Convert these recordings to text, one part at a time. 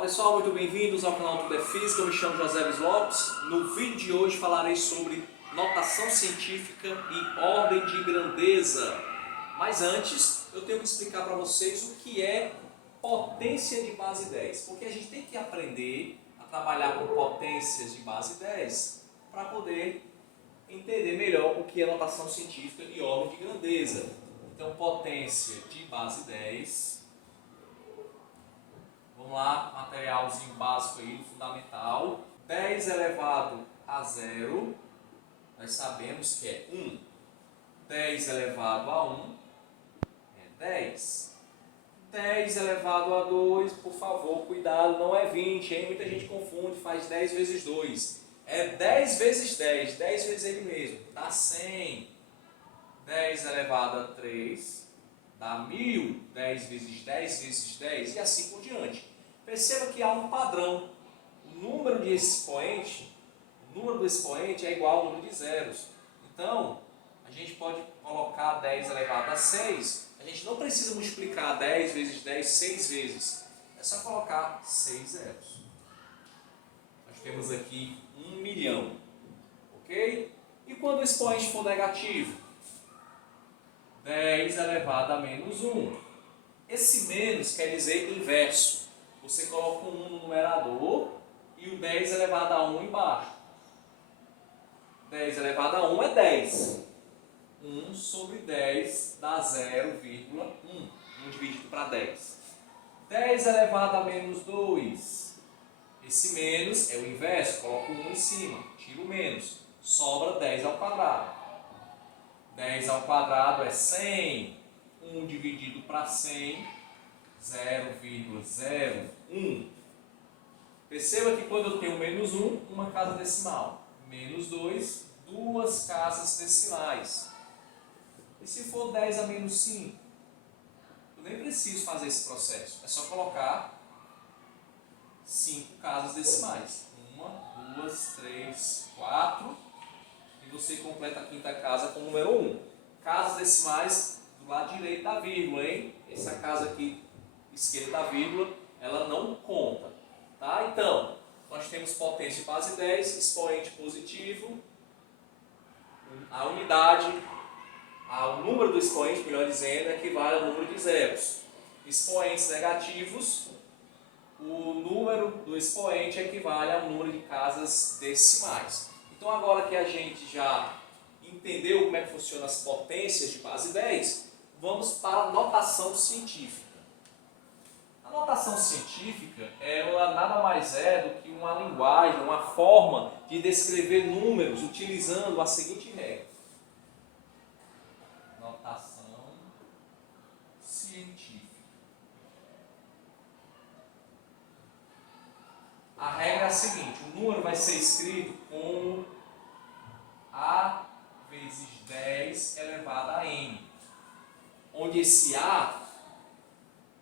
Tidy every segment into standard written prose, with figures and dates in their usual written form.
Fala pessoal, muito bem-vindos ao canal Tudo é Física, eu me chamo José Luiz Lopes. No vídeo de hoje falarei sobre notação científica e ordem de grandeza. Mas antes, eu tenho que explicar para vocês o que é potência de base 10. Porque a gente tem que aprender a trabalhar com potências de base 10 para poder entender melhor o que é notação científica e ordem de grandeza. Então, potência de base 10... Vamos lá, materialzinho básico aí, fundamental. 10 elevado a 0, nós sabemos que é 1. 10 elevado a 1 é 10. 10 elevado a 2, por favor, cuidado, não é 20, hein? Muita gente confunde, faz 10 vezes 2. É 10 vezes 10, 10 vezes ele mesmo, dá 100. 10 elevado a 3 dá 1000, 10 vezes 10 vezes 10 e assim por diante. Perceba que há um padrão. O número do expoente é igual ao número de zeros. Então, a gente pode colocar 10 elevado a 6. A gente não precisa multiplicar 10 vezes 10 6 vezes. É só colocar 6 zeros. Nós temos aqui 1 milhão. Ok? E quando o expoente for negativo? 10 elevado a menos 1. Esse menos quer dizer inverso. Você coloca um 1 no numerador e o 10 elevado a 1 embaixo. 10 elevado a 1 é 10. 1 sobre 10 dá 0,1. 1 dividido para 10. 10 elevado a menos 2. Esse menos é o inverso. Coloca o 1 em cima. Tira o menos. Sobra 10 ao quadrado. 10 ao quadrado é 100. 1 dividido para 100. 0,01. Perceba que quando eu tenho menos 1, uma casa decimal. Menos 2, duas casas decimais. E se for 10 a menos 5? Eu nem preciso fazer esse processo. É só colocar 5 casas decimais. 1, 2, 3, 4. E você completa a quinta casa com o número 1. Casas decimais do lado direito da vírgula, hein? Essa casa aqui esquerda da vírgula, ela não conta. Tá? Então, nós temos potência de base 10, expoente positivo, a unidade, o número do expoente, melhor dizendo, equivale ao número de zeros. Expoentes negativos, o número do expoente equivale ao número de casas decimais. Então, agora que a gente já entendeu como é que funcionam as potências de base 10, vamos para a notação científica. A notação científica, ela nada mais é do que uma linguagem, uma forma de descrever números utilizando a seguinte regra. Notação científica. A regra é a seguinte, o número vai ser escrito como A vezes 10 elevado a N, onde esse A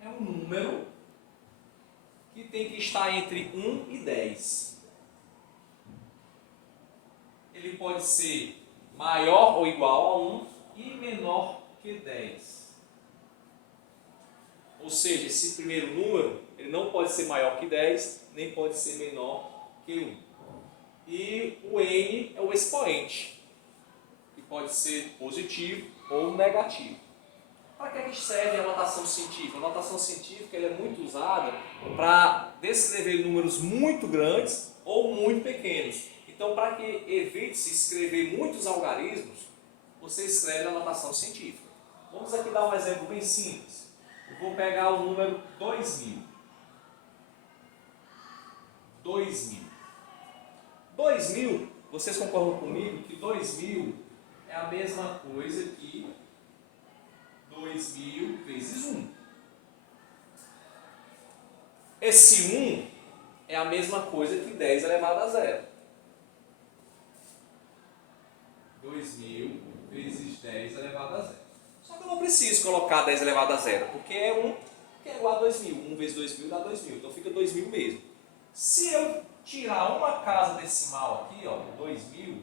é um número que tem que estar entre 1 e 10. Ele pode ser maior ou igual a 1 e menor que 10. Ou seja, esse primeiro número ele não pode ser maior que 10, nem pode ser menor que 1. E o N é o expoente, que pode ser positivo ou negativo. Para que serve a notação científica? A notação científica ela é muito usada para descrever números muito grandes ou muito pequenos. Então, para que evite-se escrever muitos algarismos, você escreve a notação científica. Vamos aqui dar um exemplo bem simples. Eu vou pegar o número 2000. 2000. 2000, vocês concordam comigo que 2000 é a mesma coisa que 2000 vezes 1. Esse 1 é a mesma coisa que 10 elevado a 0. 2000 vezes 10 elevado a 0. Só que eu não preciso colocar 10 elevado a 0, porque é 1 que é igual a 2000. 1 vezes 2000 dá 2000, então fica 2000 mesmo. Se eu tirar uma casa decimal aqui, ó, 2000, o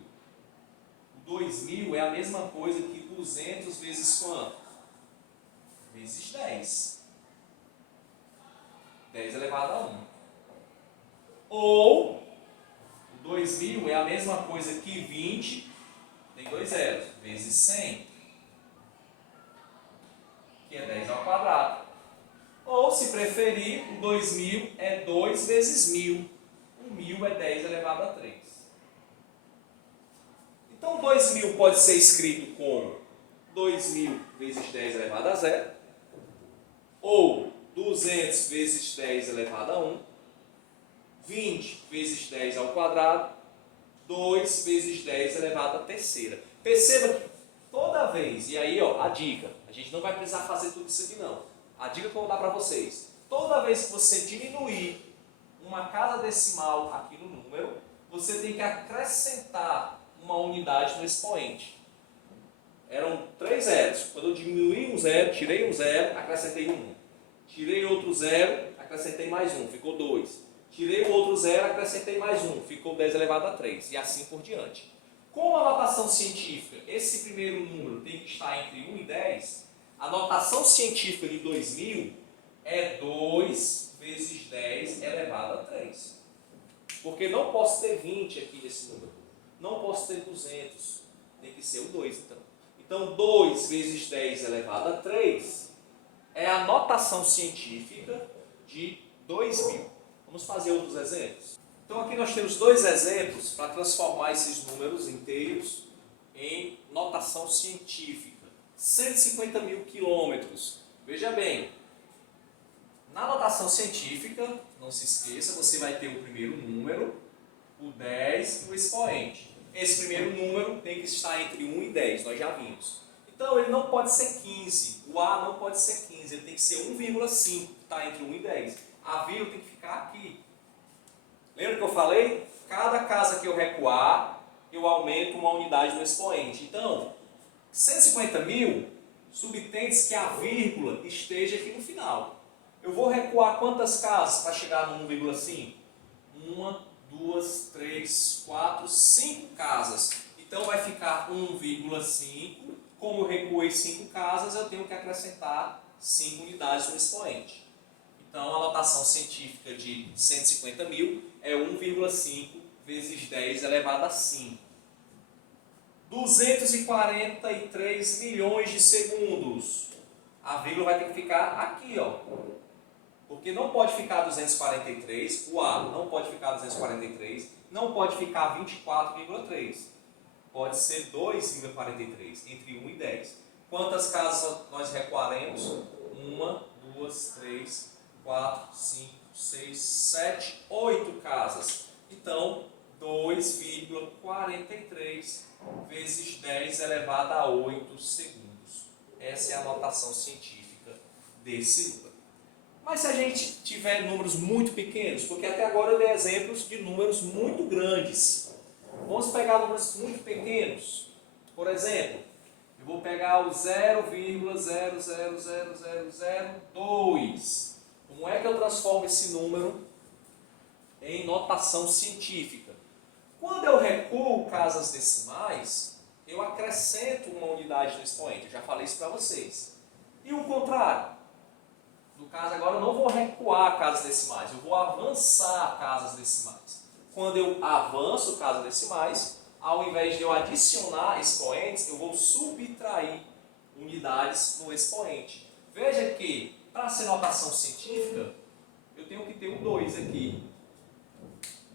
2000 é a mesma coisa que 200 vezes quanto? Vezes 10. 10 elevado a 1. Ou, o 2000 é a mesma coisa que 20, tem dois zeros, vezes 100, que é 10 ao quadrado. Ou, se preferir, o 2000 é 2 vezes 1000. O 1000 é 10 elevado a 3. Então, 2000 pode ser escrito como 2000 vezes 10 elevado a 0. Ou 200 vezes 10 elevado a 1. 20 vezes 10 ao quadrado. 2 vezes 10 elevado à terceira. Perceba que toda vez, e aí ó, a dica, a gente não vai precisar fazer tudo isso aqui não. A dica que eu vou dar para vocês, toda vez que você diminuir uma casa decimal aqui no número, você tem que acrescentar uma unidade no expoente. Eram 3 zeros. Quando eu diminuí um zero, tirei um zero, acrescentei um. Tirei outro zero, acrescentei mais um, ficou 2. Tirei o outro zero, acrescentei mais um, ficou 10 elevado a 3. E assim por diante. Com a notação científica, esse primeiro número tem que estar entre 1 e 10. A notação científica de 2000 é 2 vezes 10 elevado a 3. Porque não posso ter 20 aqui nesse número. Não posso ter 200. Tem que ser o 2, então. Então, 2 vezes 10 elevado a 3 é a notação científica de 2000. Vamos fazer outros exemplos? Então, aqui nós temos dois exemplos para transformar esses números inteiros em notação científica. 150 mil quilômetros. Veja bem, na notação científica, não se esqueça, você vai ter o primeiro número, o 10 e o expoente. Esse primeiro número tem que estar entre 1 e 10, nós já vimos. Então, ele não pode ser 15. O A não pode ser 15, ele tem que ser 1,5, que está entre 1 e 10. A vírgula tem que ficar aqui. Lembra que eu falei? Cada casa que eu recuar, eu aumento uma unidade no expoente. Então, 150 mil, subtende-se que a vírgula esteja aqui no final. Eu vou recuar quantas casas para chegar no 1,5? 1, 2, 3, 4, 5 casas. Então vai ficar 1,5. Como eu recuei 5 casas, eu tenho que acrescentar 5 unidades no expoente. Então a notação científica de 150 mil é 1,5 vezes 10 elevado a 5. 243 milhões de segundos. A vírgula vai ter que ficar aqui, ó. Porque não pode ficar 243, o A não pode ficar 243, não pode ficar 24,3. Pode ser 2,43, entre 1 e 10. Quantas casas nós recuaremos? 1, 2, 3, 4, 5, 6, 7, 8 casas. Então, 2,43 vezes 10 elevado a 8 segundos. Essa é a notação científica desse número. Mas se a gente tiver números muito pequenos, porque até agora eu dei exemplos de números muito grandes. Vamos pegar números muito pequenos. Por exemplo, eu vou pegar o 0,000002. Como é que eu transformo esse número em notação científica? Quando eu recuo casas decimais, eu acrescento uma unidade no expoente. Eu já falei isso para vocês. E o contrário? No caso agora eu não vou recuar casas decimais, eu vou avançar casas decimais. Quando eu avanço casas decimais, ao invés de eu adicionar expoentes, eu vou subtrair unidades no expoente. Veja que, para ser notação científica, eu tenho que ter o 2 aqui.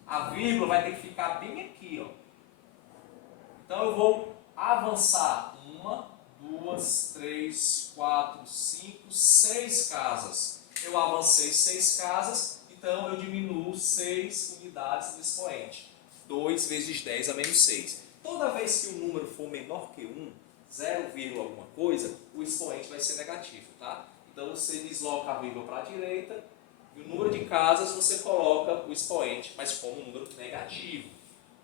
A vírgula vai ter que ficar bem aqui, ó. Então eu vou avançar 1, 2, 3, 4, 5, 6 casas. Eu avancei 6 casas, então eu diminuo 6 unidades do expoente. 2 vezes 10 a menos 6. Toda vez que o número for menor que 1, 0, alguma coisa, o expoente vai ser negativo, tá? Então você desloca a vírgula para a direita e o número de casas você coloca o expoente, mas como um número negativo.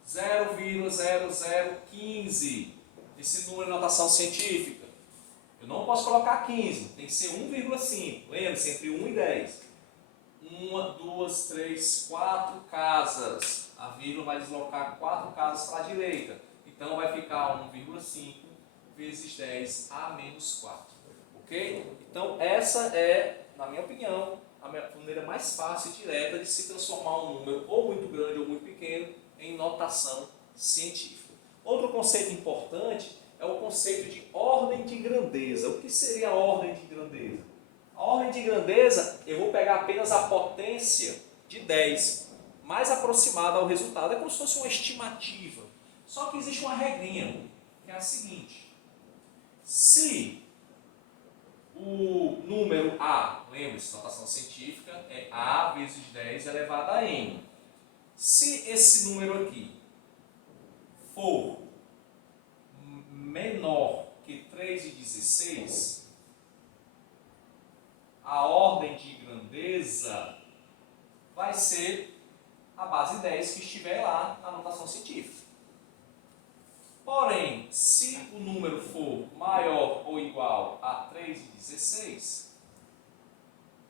0,0015. Esse número de notação científica. Eu não posso colocar 15, tem que ser 1,5. Lembre-se, entre 1 e 10. 1, 2, 3, 4 casas. A vírgula vai deslocar 4 casas para a direita. Então vai ficar 1,5 vezes 10 a menos 4. Ok? Então essa é, na minha opinião, a maneira mais fácil e direta de se transformar um número ou muito grande ou muito pequeno em notação científica. Outro conceito importante é o conceito de ordem de grandeza. O que seria a ordem de grandeza? A ordem de grandeza, eu vou pegar apenas a potência de 10, mais aproximada ao resultado. É como se fosse uma estimativa. Só que existe uma regrinha, que é a seguinte. Se o número A, lembre-se, notação científica, é A vezes 10 elevado a N. Se esse número aqui for menor que 3,16, a ordem de grandeza vai ser a base 10 que estiver lá na notação científica. Porém, se o número for maior ou igual a 3,16,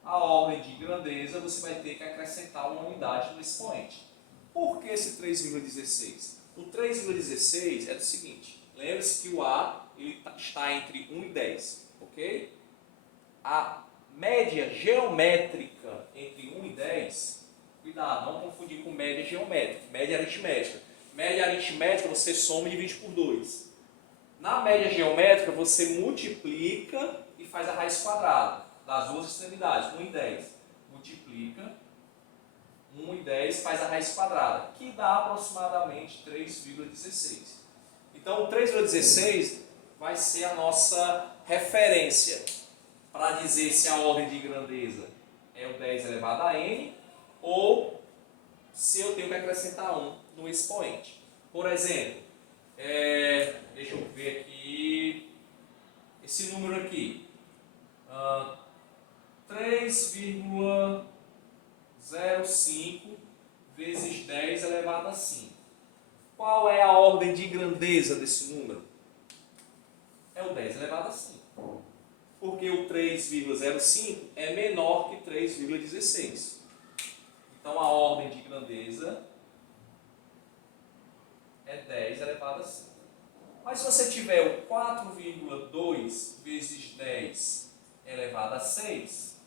a ordem de grandeza você vai ter que acrescentar uma unidade no expoente. Por que esse 3,16? O 3,16 é do seguinte, lembre-se que o A ele está entre 1 e 10, ok? A média geométrica entre 1 e 10, cuidado, não confundir com média geométrica, média aritmética. Média aritmética você soma e divide por 2. Na média geométrica você multiplica e faz a raiz quadrada das duas extremidades, 1 e 10. Multiplica 1 e 10, faz a raiz quadrada, que dá aproximadamente 3,16. Então o 3,16 vai ser a nossa referência para dizer se a ordem de grandeza é o 10 elevado a n ou se eu tenho que acrescentar 1 no expoente. Por exemplo, deixa eu ver aqui, esse número aqui, 3,05 vezes 10 elevado a 5. Qual é a ordem de grandeza desse número? É o 10 elevado a 5. Porque o 3,05 é menor que 3,16. Então a ordem de grandeza é 10 elevado a 5. Mas se você tiver o 4,2 vezes 10 elevado a 6,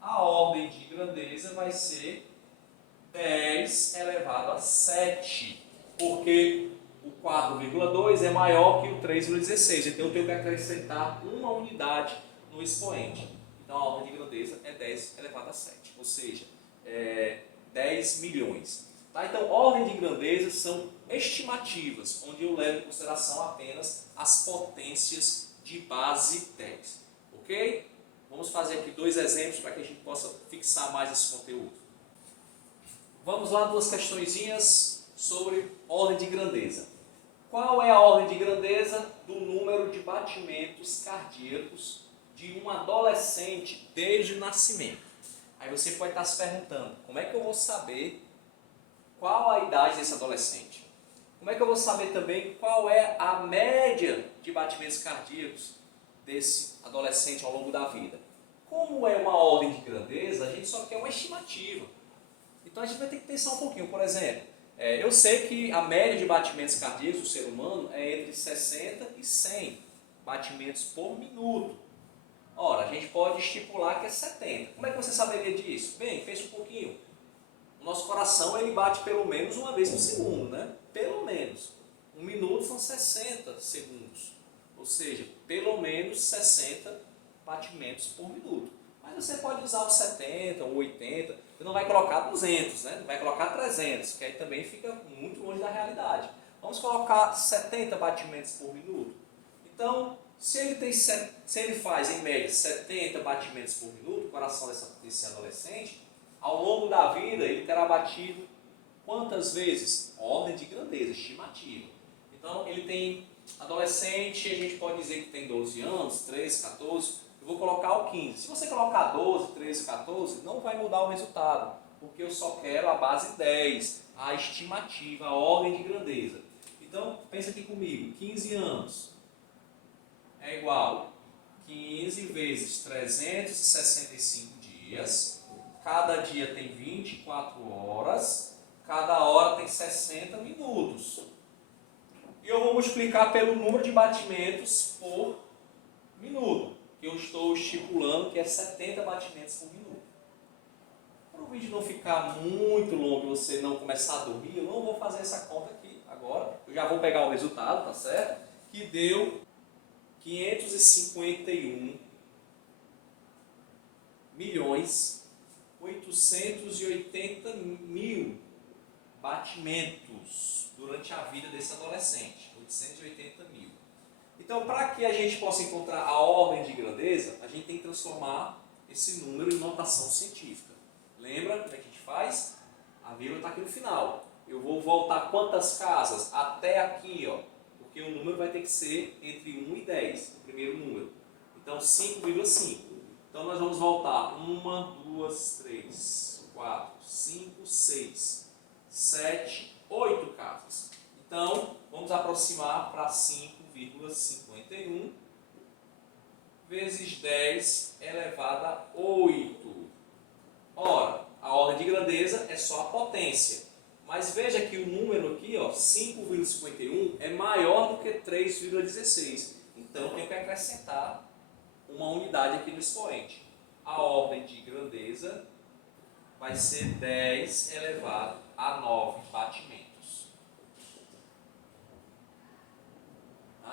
a ordem de grandeza vai ser 10 elevado a 7, porque o 4,2 é maior que o 3,16, então eu tenho que acrescentar uma unidade no expoente. Então a ordem de grandeza é 10 elevado a 7, ou seja, 10 milhões. Tá? Então, ordem de grandeza são estimativas, onde eu levo em consideração apenas as potências de base 10. Ok? Vamos fazer aqui 2 exemplos para que a gente possa fixar mais esse conteúdo. Vamos lá, 2 questõezinhas sobre ordem de grandeza. Qual é a ordem de grandeza do número de batimentos cardíacos de um adolescente desde o nascimento? Aí você pode estar se perguntando, como é que eu vou saber qual a idade desse adolescente? Como é que eu vou saber também qual é a média de batimentos cardíacos desse adolescente ao longo da vida? Como é uma ordem de grandeza, a gente só quer uma estimativa. Então a gente vai ter que pensar um pouquinho. Por exemplo, eu sei que a média de batimentos cardíacos do ser humano é entre 60 e 100 batimentos por minuto. Ora, a gente pode estipular que é 70. Como é que você saberia disso? Bem, pense um pouquinho. O nosso coração ele bate pelo menos uma vez por segundo, né? Pelo menos. 1 minuto são 60 segundos. Ou seja, pelo menos 60 batimentos por minuto. Mas você pode usar os 70 ou 80. Você não vai colocar 200, né? Não vai colocar 300, que aí também fica muito longe da realidade. Vamos colocar 70 batimentos por minuto. Então, se ele faz em média 70 batimentos por minuto, o coração desse adolescente, ao longo da vida ele terá batido quantas vezes? Ordem de grandeza, estimativa. Então ele tem adolescente, a gente pode dizer que tem 12 anos, 13, 14, eu vou colocar o 15. Se você colocar 12, 13, 14, não vai mudar o resultado, porque eu só quero a base 10, a estimativa, a ordem de grandeza. Então pensa aqui comigo, 15 anos é igual 15 vezes 365 dias, cada dia tem 24 horas, cada hora tem 60 minutos. E eu vou multiplicar pelo número de batimentos por minuto, que eu estou estipulando que é 70 batimentos por minuto. Para o vídeo não ficar muito longo e você não começar a dormir, eu não vou fazer essa conta aqui agora. Eu já vou pegar o resultado, tá certo? Que deu 551.880.000 batimentos durante a vida desse adolescente. 880 mil. Então, para que a gente possa encontrar a ordem de grandeza, a gente tem que transformar esse número em notação científica. Lembra como é que a gente faz? A vírgula está aqui no final. Eu vou voltar quantas casas? Até aqui, ó. Porque o número vai ter que ser entre 1 e 10, o primeiro número. Então, 5,5. Então, nós vamos voltar 1, 2, 3, 4, 5, 6, 7, 8 casas. Então, vamos aproximar para 5,51 vezes 10 elevado a 8. Ora, a ordem de grandeza é só a potência. Mas veja que o número aqui, 5,51, é maior do que 3,16. Então, eu tenho que acrescentar uma unidade aqui no expoente. A ordem de grandeza vai ser 10 elevado a 9 batimentos.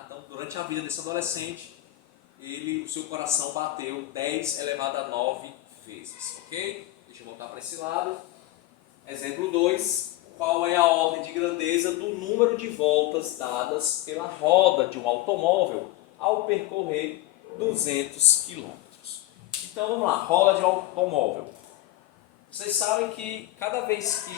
Então, durante a vida desse adolescente, o seu coração bateu 10 elevado a 9 vezes. Ok? Deixa eu voltar para esse lado. Exemplo 2. Qual é a ordem de grandeza do número de voltas dadas pela roda de um automóvel ao percorrer 200 km? Então vamos lá, roda de automóvel. Vocês sabem que cada vez que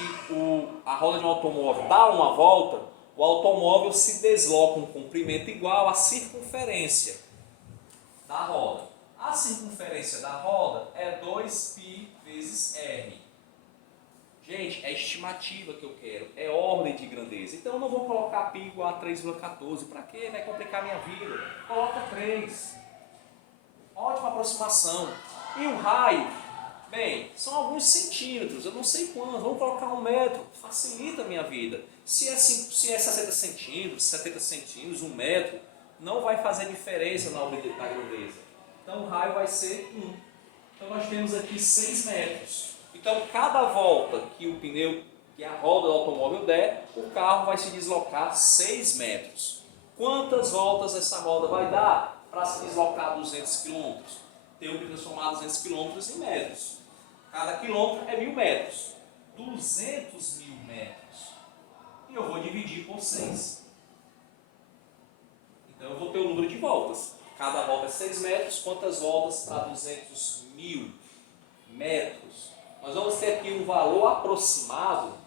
a roda de um automóvel dá uma volta, o automóvel se desloca um comprimento igual à circunferência da roda. A circunferência da roda é 2π vezes r. Gente, é estimativa que eu quero, é ordem de grandeza. Então eu não vou colocar π igual a 3,14. Para quê? Vai complicar minha vida. Coloca 3. Ótima aproximação. E o raio? Bem, são alguns centímetros, eu não sei quantos. Vamos colocar 1 metro, facilita a minha vida. Se é 60 centímetros, 70 centímetros, 1 metro, não vai fazer diferença na ordem da grandeza. Então o raio vai ser 1. Então nós temos aqui 6 metros. Então, cada volta que a roda do automóvel der, o carro vai se deslocar 6 metros. Quantas voltas essa roda vai dar para se deslocar 200 km? Tenho que transformar 200 km em metros. Cada quilômetro é 1000 metros. 200 mil metros. E eu vou dividir por 6. Então, eu vou ter o número de voltas. Cada volta é 6 metros. Quantas voltas para 200 mil metros? Nós vamos ter aqui um valor aproximado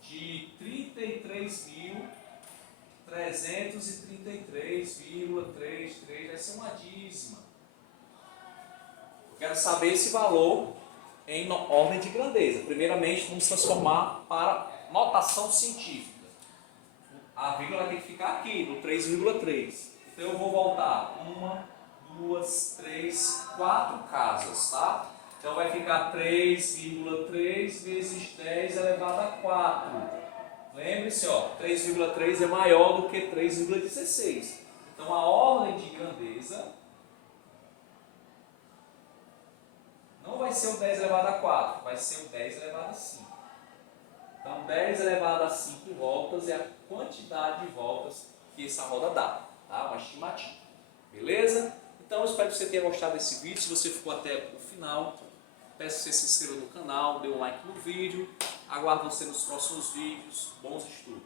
de 33.333,33, vai ser uma dízima. Eu quero saber esse valor em ordem de grandeza. Primeiramente, vamos transformar para notação científica. A vírgula vai ter que ficar aqui, no 3,3. Então eu vou voltar 1, 2, 3, 4 casas, tá? Então vai ficar 3,3 vezes 10 elevado a 4. Lembre-se, 3,3 é maior do que 3,16. Então a ordem de grandeza não vai ser o 10 elevado a 4, vai ser o 10 elevado a 5. Então 10 elevado a 5 voltas é a quantidade de voltas que essa roda dá, tá? Uma estimativa. Beleza? Então eu espero que você tenha gostado desse vídeo. Se você ficou até o final, peço que você se inscreva no canal, dê um like no vídeo. Aguardo você nos próximos vídeos. Bons estudos!